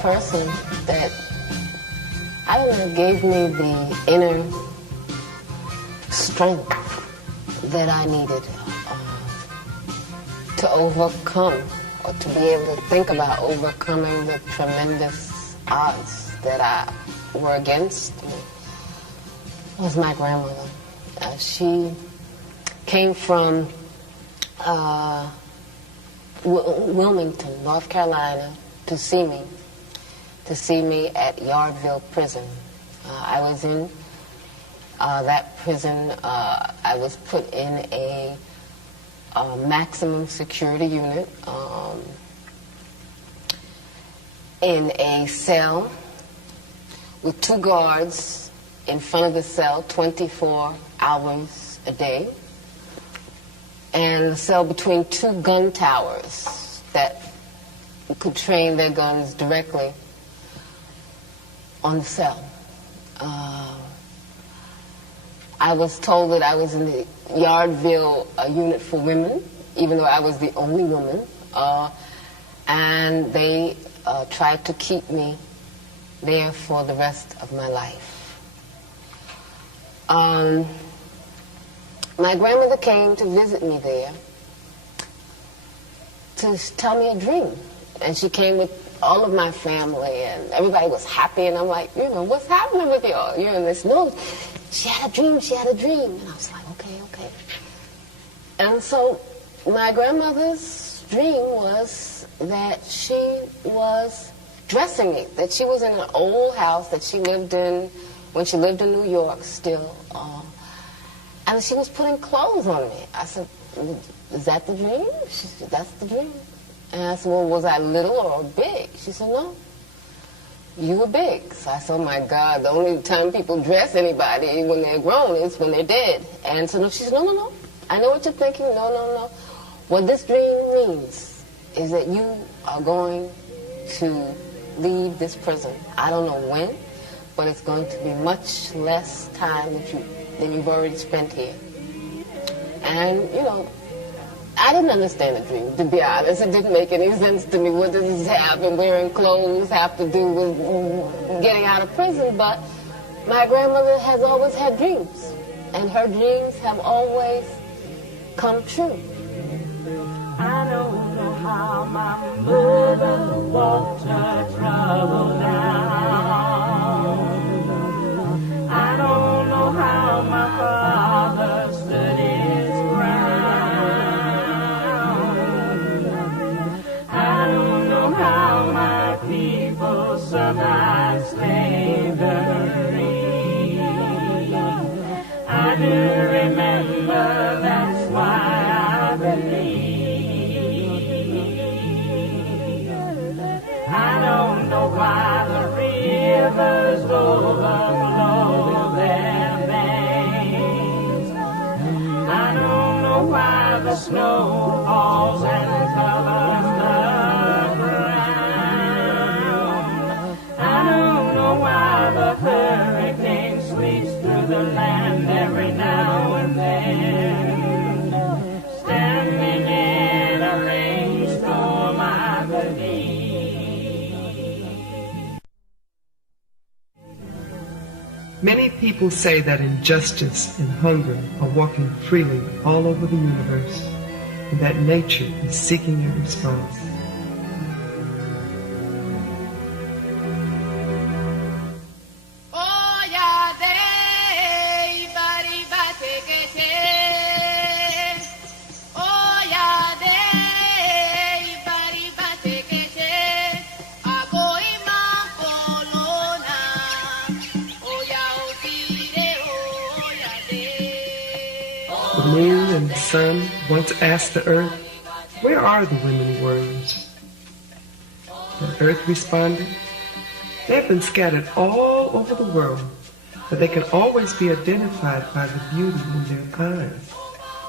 person that, I don't know, gave me the inner strength that I needed to overcome, or to be able to think about overcoming the tremendous odds that were against me. It was my grandmother. She came from Wilmington, North Carolina, to see me at Yardville Prison. I was in that prison. I was put in a maximum security unit, in a cell with 2 guards in front of the cell 24 hours a day, and a cell between 2 gun towers that could train their guns directly on the cell. I was told that I was in the Yardville unit for women, even though I was the only woman, and they tried to keep me there for the rest of my life. My grandmother came to visit me there to tell me a dream, and she came with all of my family, and everybody was happy, and I'm like, what's happening with y'all? This, no, she had a dream, and I was like, okay. And so my grandmother's dream was that she was dressing me, that she was in an old house that she lived in when she lived in New York still, and she was putting clothes on me. I said, is that the dream? She said, that's the dream. And I said, well, was I little or big? She said, no, you were big. So I said, oh my God, the only time people dress anybody when they're grown is when they're dead. And so she said, no, I know what you're thinking, no. What this dream means is that you are going to leave this prison. I don't know when, but it's going to be much less time than you've already spent here. And, I didn't understand the dream, to be honest. It didn't make any sense to me. What does this have and wearing clothes have to do with getting out of prison? But my grandmother has always had dreams, and her dreams have always come true. I don't know how my mother walked her trouble down. I don't know how my father stood his ground. I don't know how my people survived slavery. I do remember, that's why I believe. I don't know why the rivers overflow their banks. I don't know why the snow falls and covers the ground. I don't know why the hurricane sweeps through the land every now and then. Standing in a rainstorm, I believe. Many people say that injustice and hunger are walking freely all over the universe, and that nature is seeking a response. The moon and the sun once asked the earth, where are the women warriors? The earth responded, they have been scattered all over the world, but they can always be identified by the beauty in their eyes,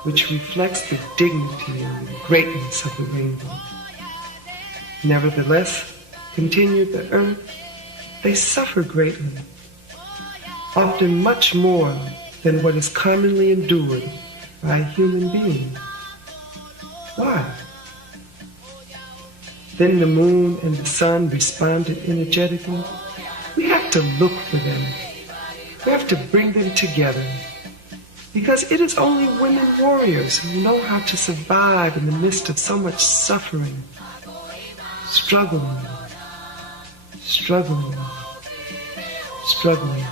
which reflects the dignity and the greatness of the rainbow. Nevertheless, continued the earth, they suffer greatly, often much more than what is commonly endured by a human being. Why? Then the moon and the sun responded energetically. We have to look for them. We have to bring them together. Because it is only women warriors who know how to survive in the midst of so much suffering, struggling, struggling, struggling.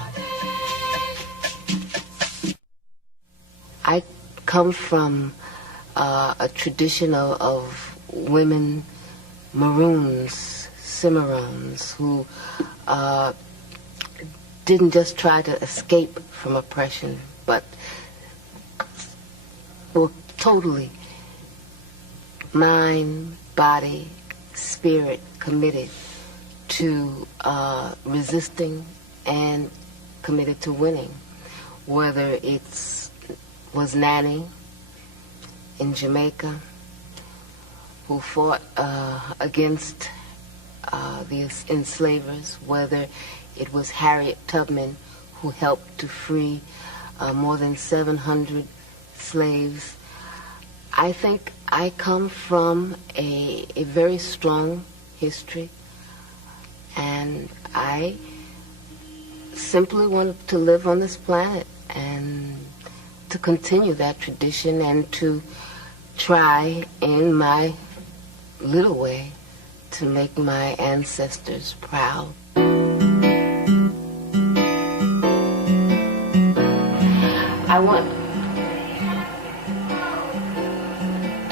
I come from a tradition of women maroons, cimarrones, who didn't just try to escape from oppression, but were totally mind, body, spirit committed to resisting and committed to winning. Whether was Nanny in Jamaica, who fought against the enslavers, whether it was Harriet Tubman, who helped to free more than 700 slaves. I think I come from a very strong history, and I simply wanted to live on this planet and to continue that tradition and to try in my little way to make my ancestors proud. I want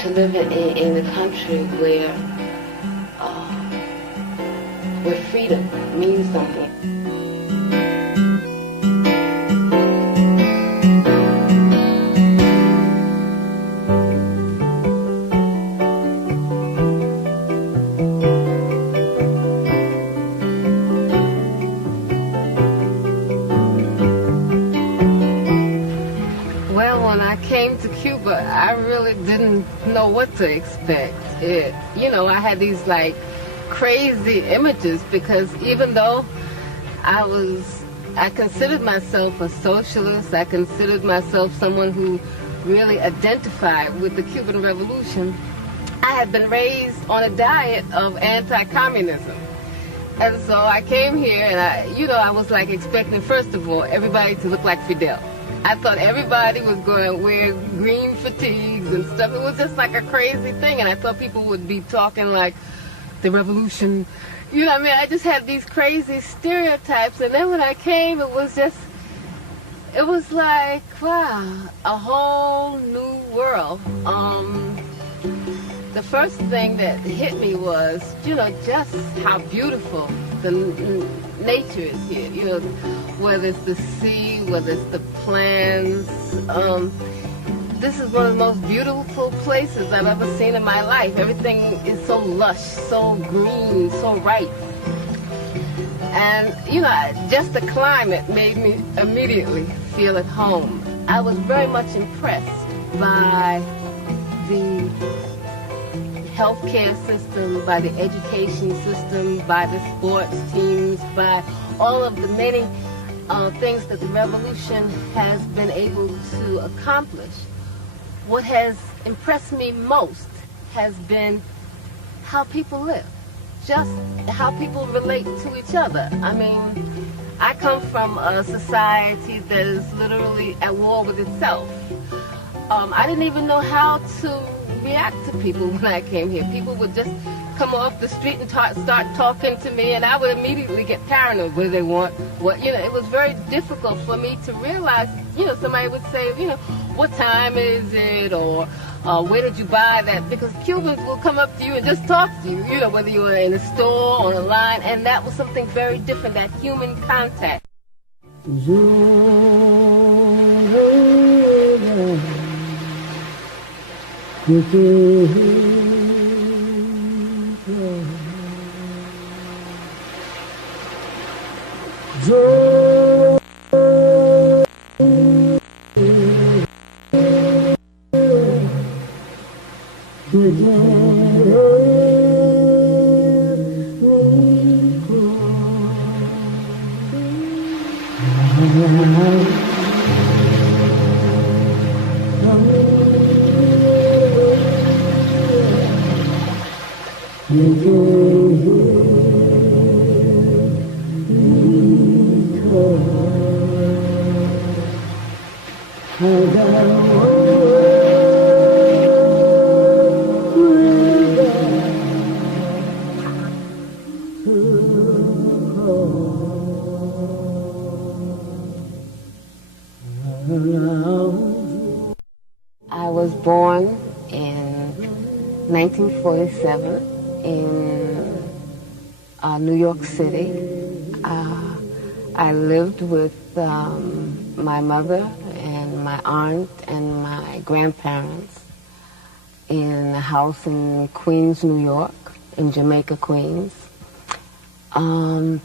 to live in a country where freedom means something. Cuba, I really didn't know what to expect. I had these like crazy images, because even though I considered myself a socialist, I considered myself someone who really identified with the Cuban Revolution, I had been raised on a diet of anti-communism. And so I came here and I was like expecting, first of all, everybody to look like Fidel. I thought everybody was going to wear green fatigues and stuff. It was just like a crazy thing. And I thought people would be talking like the revolution. You know what I mean? I just had these crazy stereotypes. And then when I came, it was like, wow, a whole new world. The first thing that hit me was, just how beautiful the nature is here. Whether it's the sea, whether it's the plants. This is one of the most beautiful places I've ever seen in my life. Everything is so lush, so green, so ripe. And, just the climate made me immediately feel at home. I was very much impressed by the healthcare system, by the education system, by the sports teams, by all of the many things that the revolution has been able to accomplish. What has impressed me most has been how people live, just how people relate to each other. I mean, I come from a society that is literally at war with itself. I didn't even know how to react to people when I came here. People would just come off the street and start talking to me, and I would immediately get paranoid. What do they want? It was very difficult for me to realize, somebody would say, what time is it? Or where did you buy that? Because Cubans will come up to you and just talk to you, whether you were in a store or on a line, and that was something very different, that human contact. I was born in 1947 in New York City. I lived with my mother and my aunt and my grandparents in a house in Queens, New York, in Jamaica, Queens. And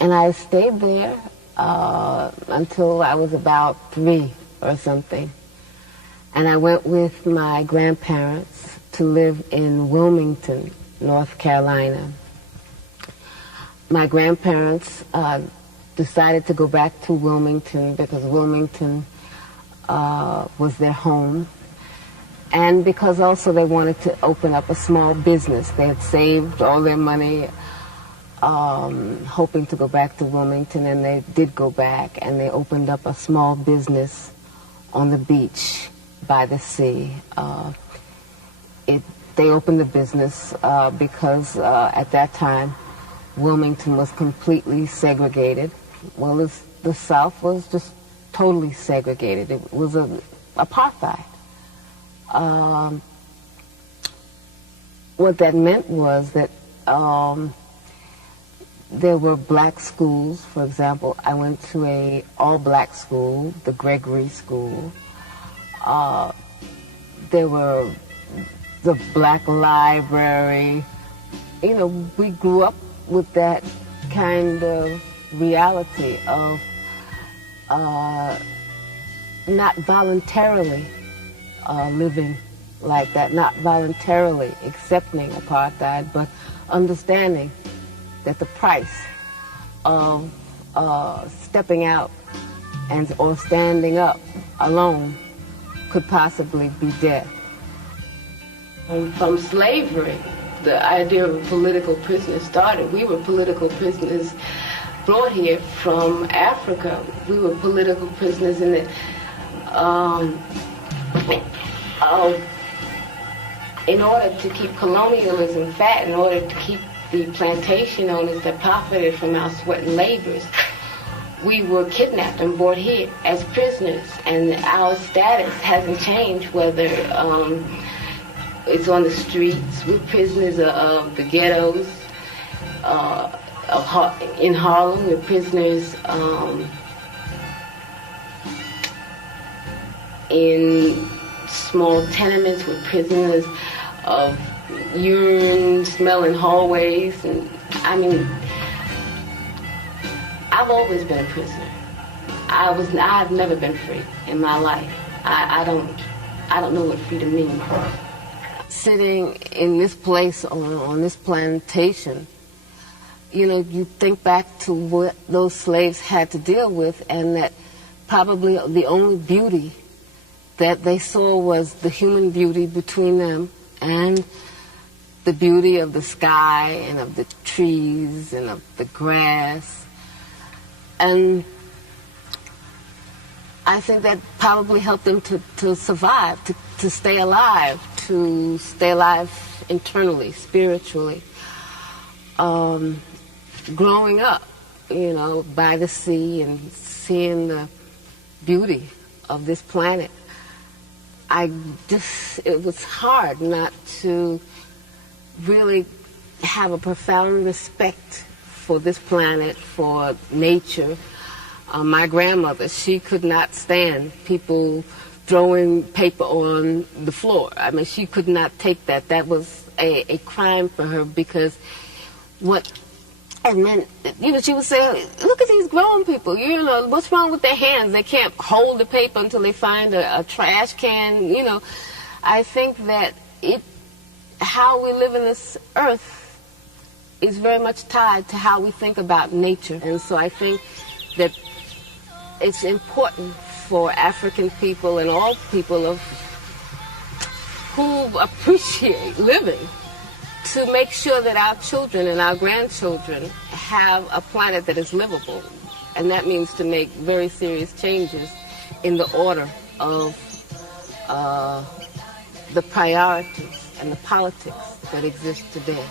I stayed there until I was about 3 or something. And I went with my grandparents to live in Wilmington, North Carolina. My grandparents decided to go back to Wilmington because Wilmington was their home, and because also they wanted to open up a small business. They had saved all their money hoping to go back to Wilmington, and they did go back, and they opened up a small business on the beach by the sea. They opened the business because at that time Wilmington was completely segregated. Well, the South was just totally segregated. It was apartheid. What that meant was that there were black schools. For example, I went to a all-black school, the Gregory School. There were the black library. You know, we grew up with that kind of reality of not voluntarily living like that, not voluntarily accepting apartheid, but understanding that the price of stepping out or standing up alone could possibly be death. And from slavery, the idea of a political prisoner started. We were political prisoners brought here from Africa. We were political prisoners in the, in order to keep colonialism fat, in order to keep the plantation owners that profited from our sweat and labors, we were kidnapped and brought here as prisoners, and our status hasn't changed, whether it's on the streets. We're prisoners of the ghettos, in Harlem. We're prisoners in small tenements. We're prisoners of urine-smelling hallways, and I mean, I've always been a prisoner. I've never been free in my life. I don't know what freedom means. Sitting in this place on this plantation, you know, you think back to what those slaves had to deal with, and that probably the only beauty that they saw was the human beauty between them and the beauty of the sky and of the trees and of the grass. And I think that probably helped them to survive, to stay alive internally, spiritually. Growing up, you know, by the sea and seeing the beauty of this planet, it was hard not to really have a profound respect for this planet, for nature. My grandmother, she could not stand people throwing paper on the floor. I mean, she could not take that. That was a crime for her, because what it meant, you know, she would say, look at these grown people, you know, what's wrong with their hands? They can't hold the paper until they find a trash can, you know. I think that how we live in this earth is very much tied to how we think about nature. And so I think that it's important for African people and all people who appreciate living to make sure that our children and our grandchildren have a planet that is livable. And that means to make very serious changes in the order of the priorities and the politics that exist today.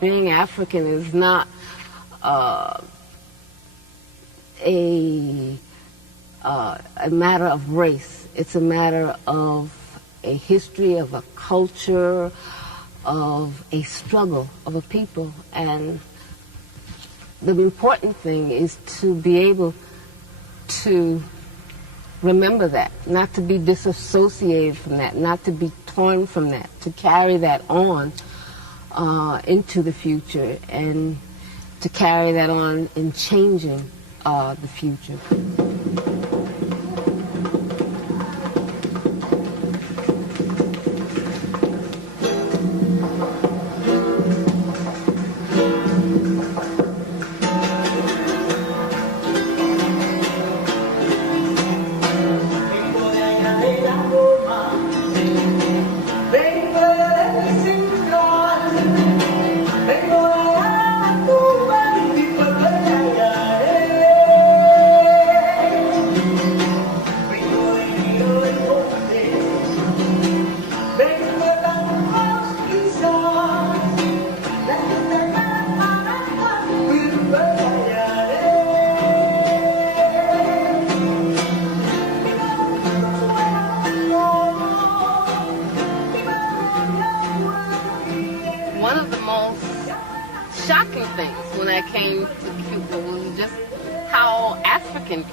Being African is not a matter of race. It's a matter of a history, of a culture, of a struggle of a people. And the important thing is to be able to remember that, not to be disassociated from that, not to be torn from that, to carry that on into the future and to carry that on in changing the future.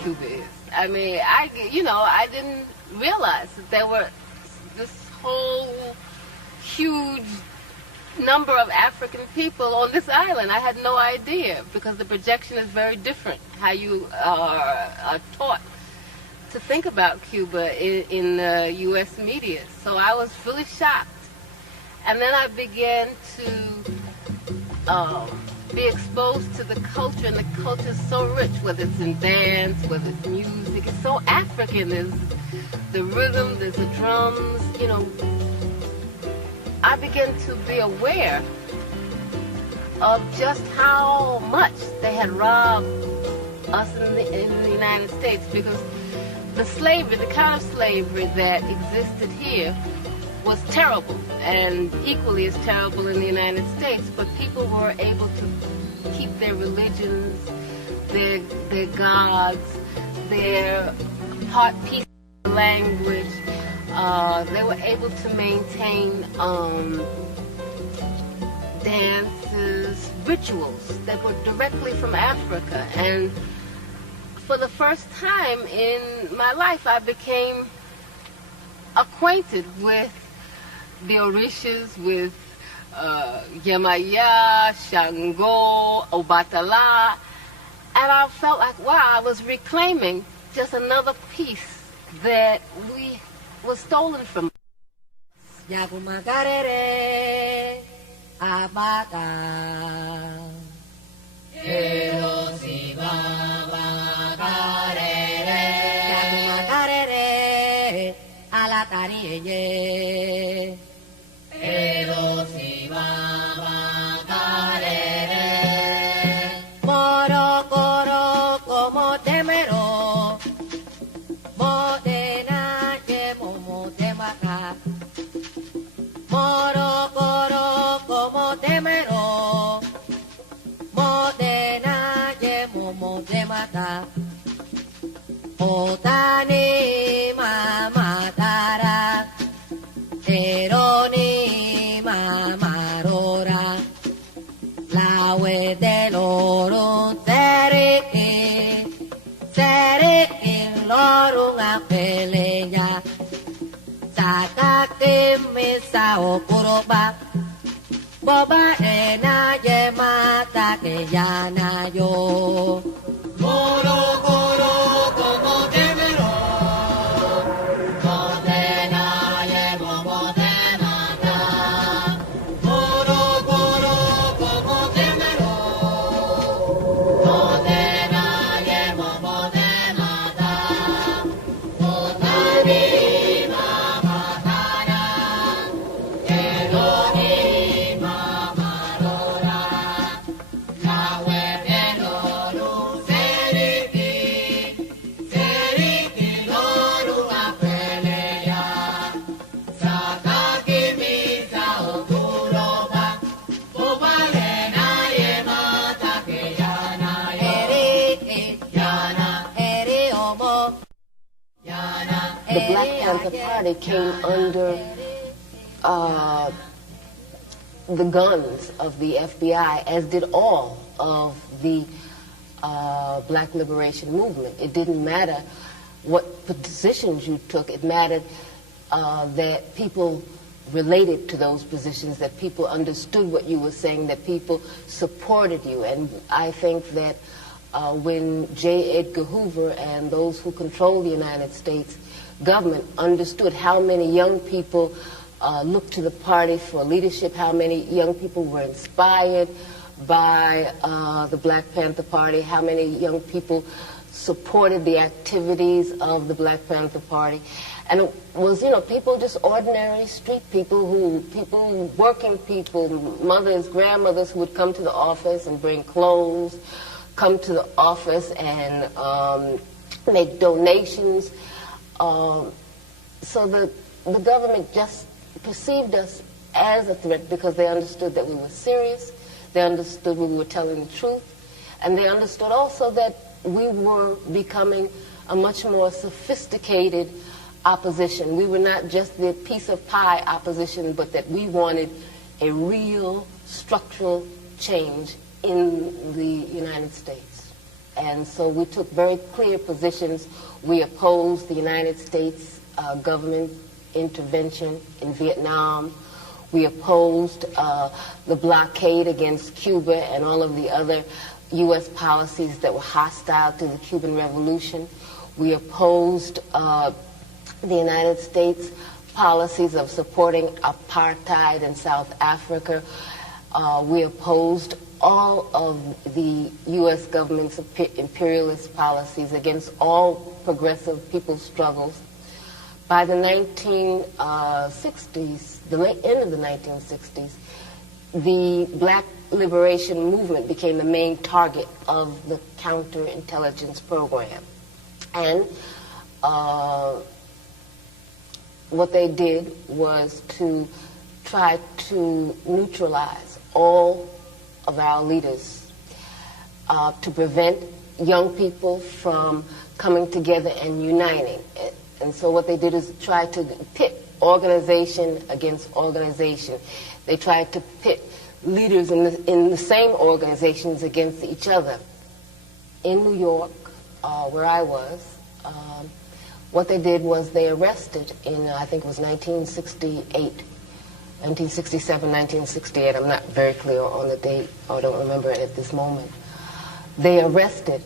Cuba is. I mean, I didn't realize that there were this whole huge number of African people on this island. I had no idea, because the projection is very different, how you are taught to think about Cuba in the U.S. media. So I was really shocked. And then I began to be exposed to the culture, and the culture is so rich, whether it's in dance, whether it's music. It's so African. There's the rhythm, there's the drums, began to be aware of just how much they had robbed us in the United States, because the slavery, the kind of slavery that existed here was terrible, and equally as terrible in the United States, but people were able to keep their religions, their gods, their piece of language. They were able to maintain dances, rituals that were directly from Africa. And for the first time in my life, I became acquainted with the Orishas, with Yemaya, Shango, Obatala, and I felt like, wow, I was reclaiming just another piece that was stolen from us. Yagumagarere, Abata, Erosiba, Yagumagarere, Alatariye, Erosiba, Moro, Coro, como temero, Modena, Yemomo, Temaka, Moro, Coro, como temero, Modena, Yemomo, Temaka, Otani, Mamatara, Eroni, Mamarora, Lawe del oro, Seriki, Lorun Apeleya, Sakake, Misa, Okuroba, Boba, Ena, Yemata, Keyana, Yo, Moro, Coro, como temero, Modena, Yemomo, Temata, Moro, Coro, como temero, Modena, Yemomo, Temata, Otani, Mamatara, Eroni, Mamarora, Lawe, Eloru, Seriki, Loru, Apeleya, Sakaki, Misa, Okuroba, Bobalena, Yemata, Keyana, Eriki, Yana, Eriomo, Yana, The Black Panther Party came under the guns of the FBI, as did all of the Black Liberation Movement. It didn't matter what positions you took. It mattered that people related to those positions, that people understood what you were saying, that people supported you. And I think that when J. Edgar Hoover and those who control the United States government understood how many young people looked to the party for leadership, how many young people were inspired by the Black Panther Party, how many young people supported the activities of the Black Panther Party. And it was, you know, people, just ordinary street people, working people, mothers, grandmothers who would come to the office and bring clothes, come to the office and make donations. So the government just perceived us as a threat because they understood that we were serious, they understood we were telling the truth, and they understood also that we were becoming a much more sophisticated opposition. We were not just the piece of pie opposition, but that we wanted a real structural change in the United States. And so we took very clear positions. We opposed the United States government intervention in Vietnam. We opposed the blockade against Cuba and all of the other U.S. policies that were hostile to the Cuban Revolution. We opposed the United States policies of supporting apartheid in South Africa. We opposed all of the U.S. government's imperialist policies against all progressive people's struggles. By the 1960s, the end of the 1960s, the Black liberation movement became the main target of the counterintelligence program. And what they did was to try to neutralize all of our leaders, to prevent young people from coming together and uniting. And so what they did is try to pit organization against organization. They tried to pit leaders in the same organizations against each other. In New York, where I was, what they did was they arrested in, I think it was 1967, 1968, I'm not very clear on the date, or don't remember it at this moment. They arrested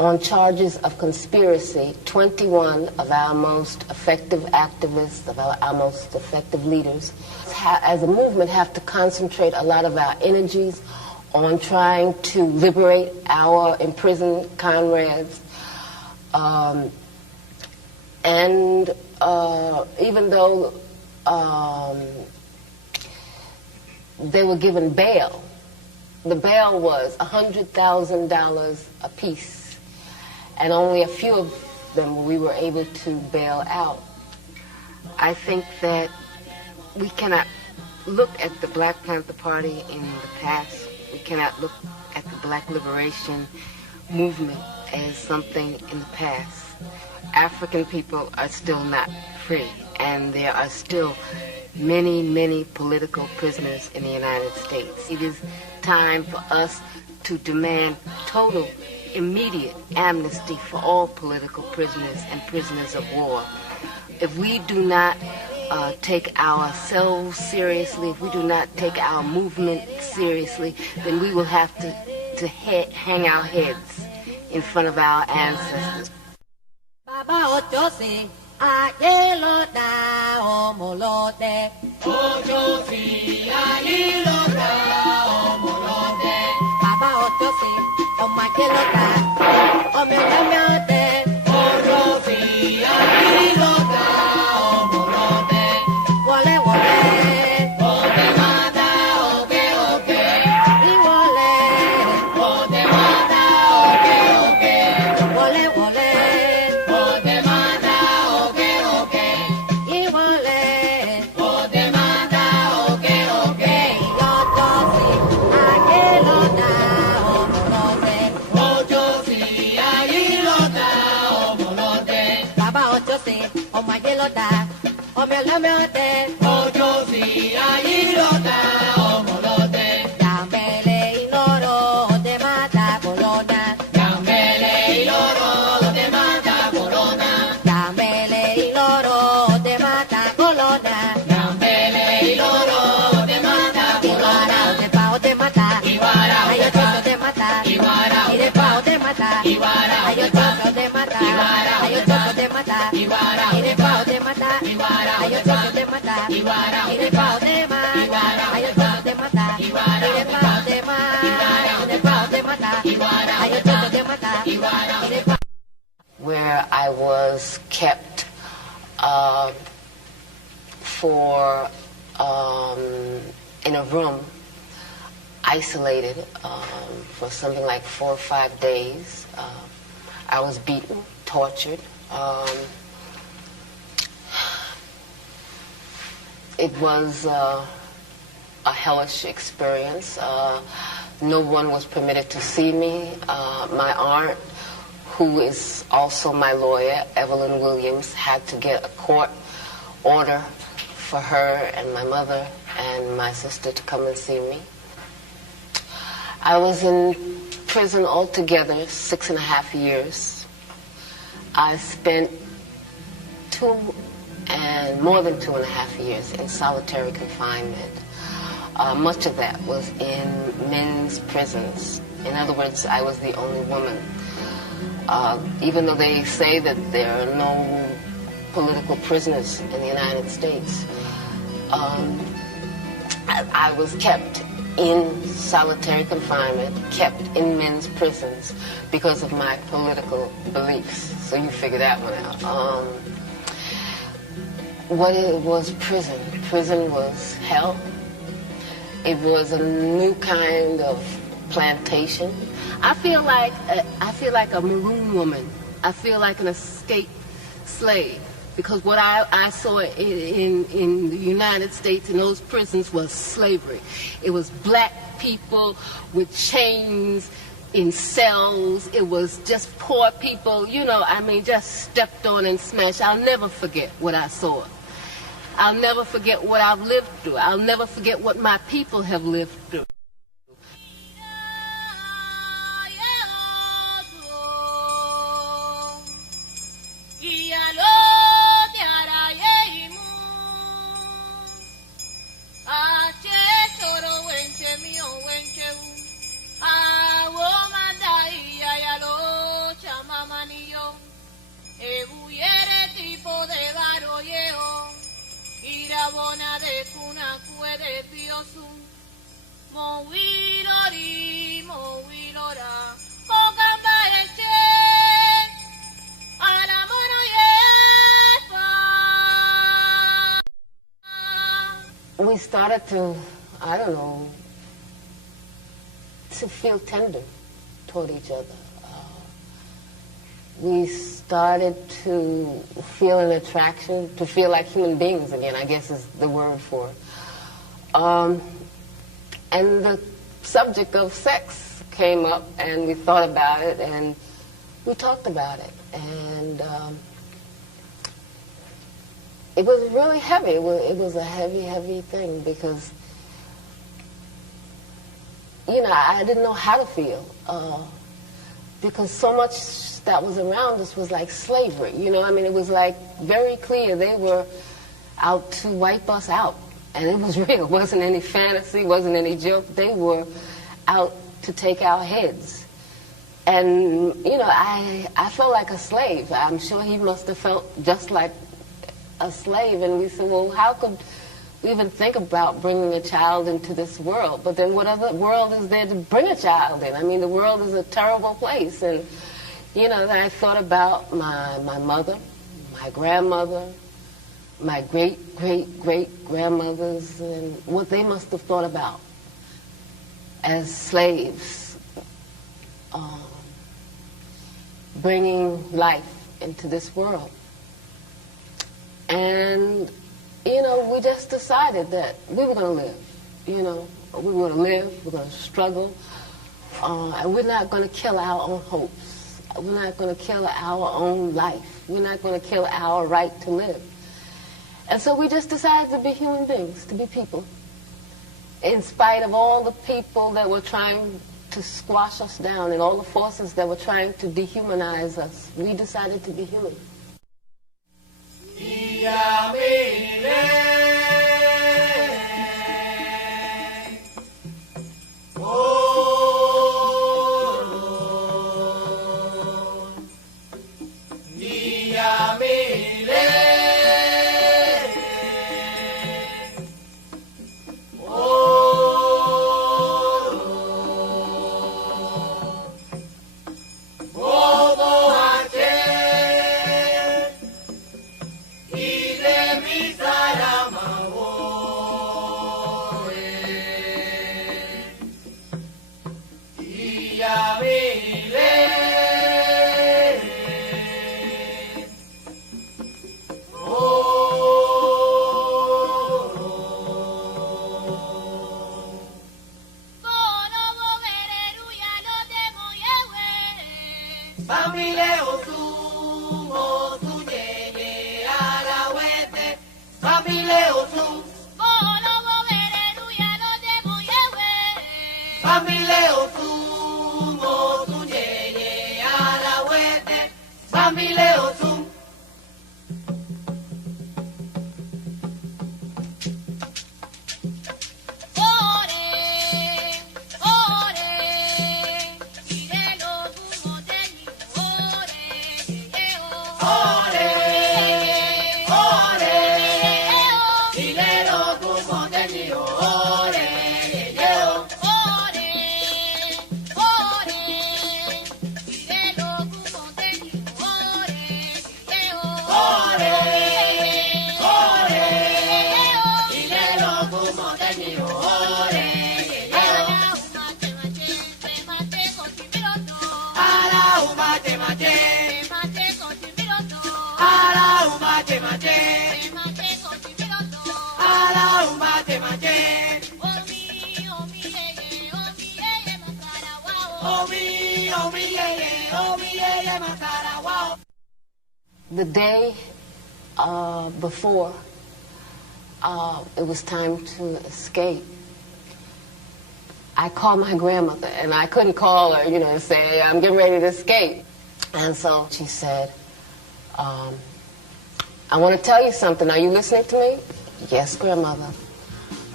on charges of conspiracy 21 of our most effective activists, of our most effective leaders. As a movement, have to concentrate a lot of our energies on trying to liberate our imprisoned comrades. Even though they were given bail, the bail was $100,000 apiece. And only a few of them we were able to bail out. I think that we cannot look at the Black Panther Party in the past. We cannot look at the Black liberation movement as something in the past. African people are still not free, and there are still many, many political prisoners in the United States. It is time for us to demand total immediate amnesty for all political prisoners and prisoners of war. If we do not take ourselves seriously, if we do not take our movement seriously, then we will have to hang our heads in front of our ancestors. Baba Ochosi, Ayeloda, Omolode. Ochosi, Ayeloda, Omolode. Baba Ochosi, Omayeloda, Omelamiade. Ochosi, Ayeloda, Omolode. Wole, wole. Ode mada, oge, oge. Iwole. Ode mada, oge, oge. Wole, wole. Ode mada, oge, oge. Iwole. Ode mada, oge, oge. Yotosi, Ayeloda, Omolode. Ochosi, Ayeloda, Omolode. Baba Ochosi, Omayeloda, Omelamiade. Ochosi, Ayeloda, Omolode. Yambele iloro, de mata corona. Yambele iloro, de mata corona. Yambele iloro, de mata corona. Yambele iloro, de mata corona. De pao de mata. Iguara, ayo chocho de mata. Iguara, y de pao de mata. Iguara, ayo chocho de mata. Iguara, ayo chocho de mata. Iguara, y de pao de mata. Iguara, ayo chocho de mata. Iguara, y de pao de mata. Iguara, ayo chocho de mata. Iguara, y de pao de mata. Iguara, y de pao de mata. Iguara, ayo chocho de mata. Iguara, y de pao. Where I was kept in a room, isolated for something like 4 or 5 days. I was beaten, tortured. It was a hellish experience. No one was permitted to see me. My aunt, who is also my lawyer, Evelyn Williams, had to get a court order for her and my mother and my sister to come and see me. I was in prison altogether 6.5 years. I spent more than 2.5 years in solitary confinement. Much of that was in men's prisons. In other words, I was the only woman. Even though they say that there are no political prisoners in the United States, I was kept in solitary confinement, kept in men's prisons because of my political beliefs. So you figure that one out. what it was prison. Prison was hell. It was a new kind of plantation. I feel like a maroon woman. I feel like an escaped slave, because what I saw in the United States in those prisons was slavery. It was black people with chains in cells. It was just poor people, you know, I mean, just stepped on and smashed. I'll never forget what I saw. I'll never forget what I've lived through. I'll never forget what my people have lived through. We started to, I don't know, to feel tender toward each other. We started to feel an attraction, to feel like human beings again, I guess is the word for it. And the subject of sex came up, and we thought about it, and we talked about it. And it was really heavy. It was a heavy, heavy thing, because, you know, I didn't know how to feel. Because so much that was around us was like slavery, you know? I mean, it was like very clear they were out to wipe us out. And it was real. It wasn't any fantasy, wasn't any joke. They were out to take our heads. And, you know, I felt like a slave. I'm sure he must have felt just like a slave. And we said, well, how could we even think about bringing a child into this world? But then what other world is there to bring a child in? I mean, the world is a terrible place. And, you know, I thought about my mother, my grandmother, my great-great-great-grandmothers, and what they must have thought about as slaves, bringing life into this world. And, you know, we just decided that we were going to live, you know. We were going to live, we're going to struggle, and we're not going to kill our own hopes. We're not going to kill our own life. We're not going to kill our right to live. And so we just decided to be human beings, to be people. In spite of all the people that were trying to squash us down and all the forces that were trying to dehumanize us, we decided to be human. Sara The day before it was time to escape, I called my grandmother, and I couldn't call her, you know, and say, I'm getting ready to escape. And so she said, I want to tell you something. Are you listening to me? Yes, grandmother.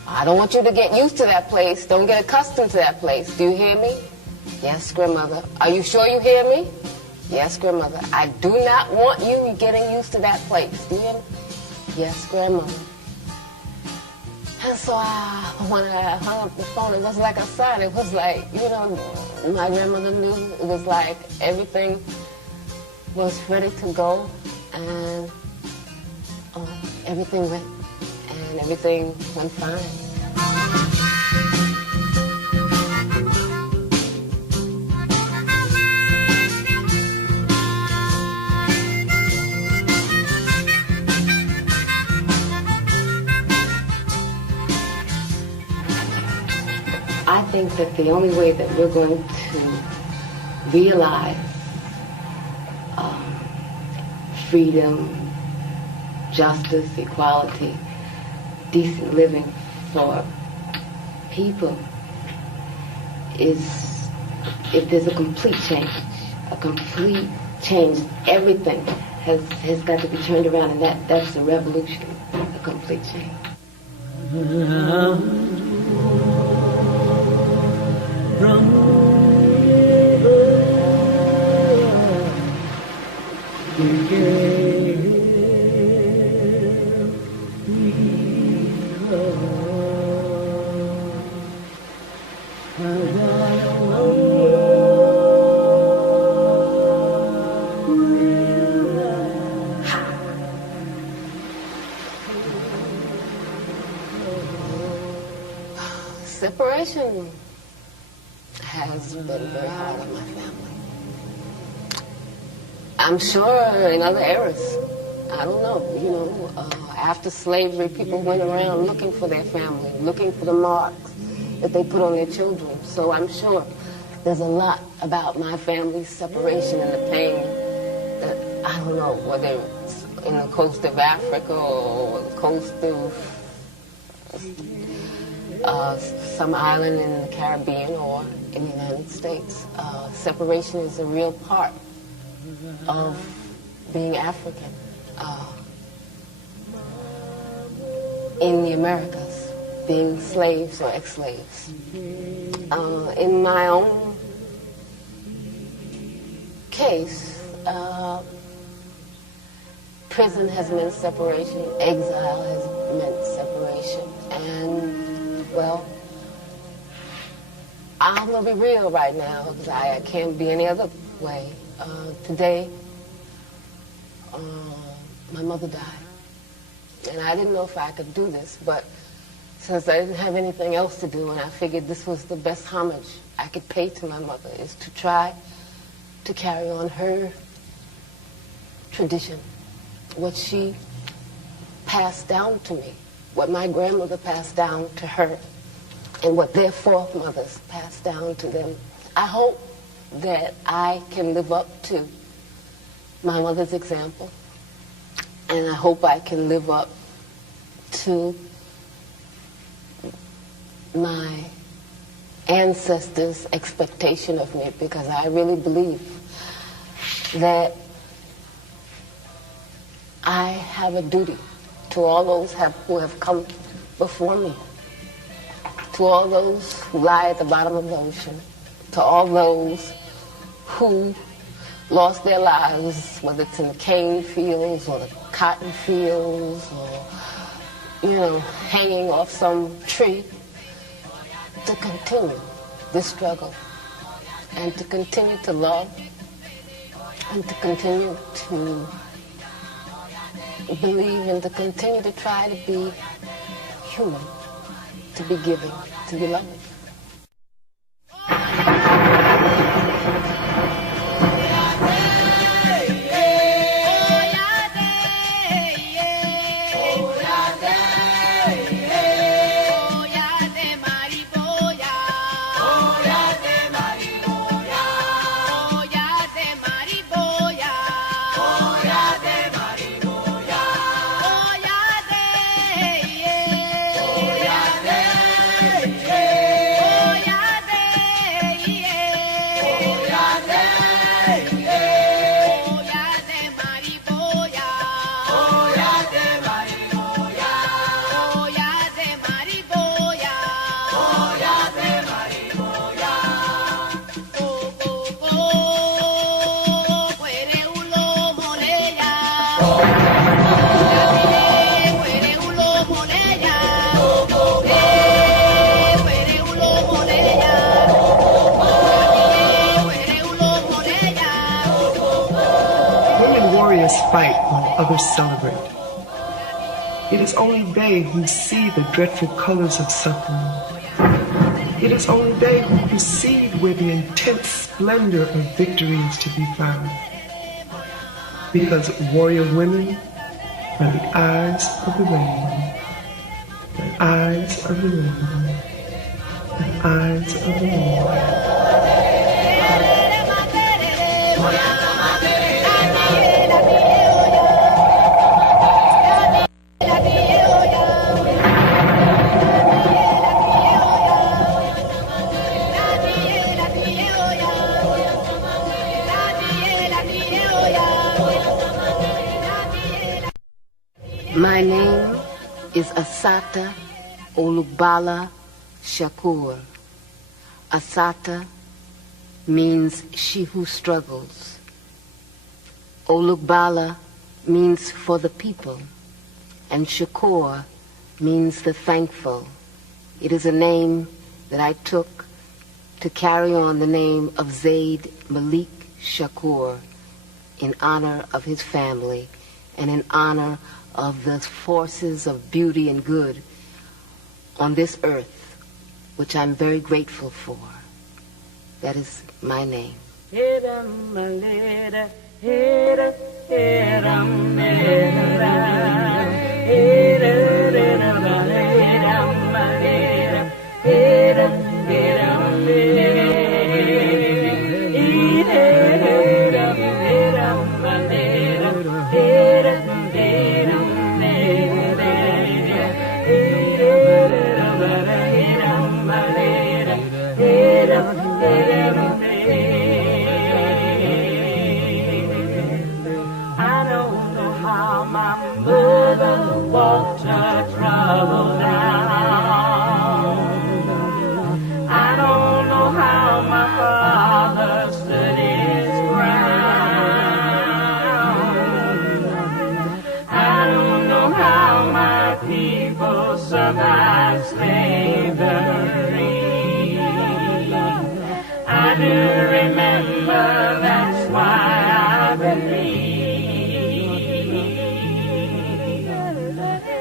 I don't want you to get used to that place. Don't get accustomed to that place. Do you hear me? Yes, grandmother. Are you sure you hear me? Yes, grandmother. I do not want you getting used to that place. Do you hear me? Yes, grandmother. And so when I hung up the phone, it was like a sign. It was like, you know, my grandmother knew. It was like everything was ready to go, and everything went fine. I think that the only way that we're going to realize freedom, justice, equality, decent living for people is if there's a complete change. A complete change. Everything has got to be turned around, and that's a revolution, a complete change. Separation has been very hard on my family. I'm sure in other eras, I don't know, you know, after slavery, people went around looking for their family, looking for the marks that they put on their children. So I'm sure there's a lot about my family's separation and the pain that, I don't know, whether it's in the coast of Africa or the coast of some island in the Caribbean or in the United States. Separation is a real part of being African in the Americas, being slaves or ex-slaves. In my own case, prison has meant separation, exile has meant separation, and well, I'm going to be real right now because I can't be any other way. Today, my mother died. And I didn't know if I could do this, but since I didn't have anything else to do, and I figured this was the best homage I could pay to my mother, is to try to carry on her tradition, what she passed down to me, what my grandmother passed down to her, and what their foremothers passed down to them. I hope that I can live up to my mother's example, and I hope I can live up to my ancestors' expectation of me, because I really believe that I have a duty to all those who have come before me, to all those who lie at the bottom of the ocean, to all those who lost their lives, whether it's in the cane fields or the cotton fields or, you know, hanging off some tree, to continue this struggle and to continue to love and to continue to believe and to continue to try to be human to be giving, to be loving. Fight while others celebrate. It is only they who see the dreadful colors of suffering. It is only they who perceive where the intense splendor of victory is to be found. Because warrior women are the eyes of the rainbow, the eyes of the rainbow, the eyes of the rainbow. My name is Assata Olugbala Shakur. Assata means she who struggles. Olugbala means for the people, and Shakur means the thankful. It is a name that I took to carry on the name of Zayd Malik Shakur in honor of his family and in honor of the forces of beauty and good on this earth, which I'm very grateful for. That is my name. I do remember, that's why I believe.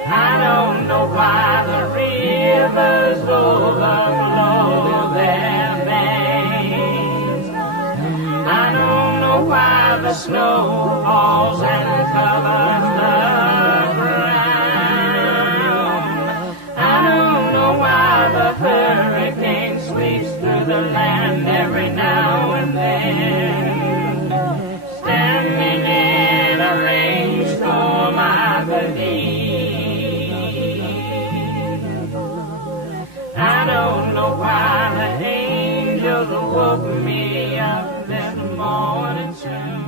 I don't know why the rivers overflow their banks. I don't know why the snow falls and covers the ground. I don't know why the hurricane sweeps through the land every now and then. Standing in a rainstorm, I believe. I don't know why the angels woke me up in the morning sun.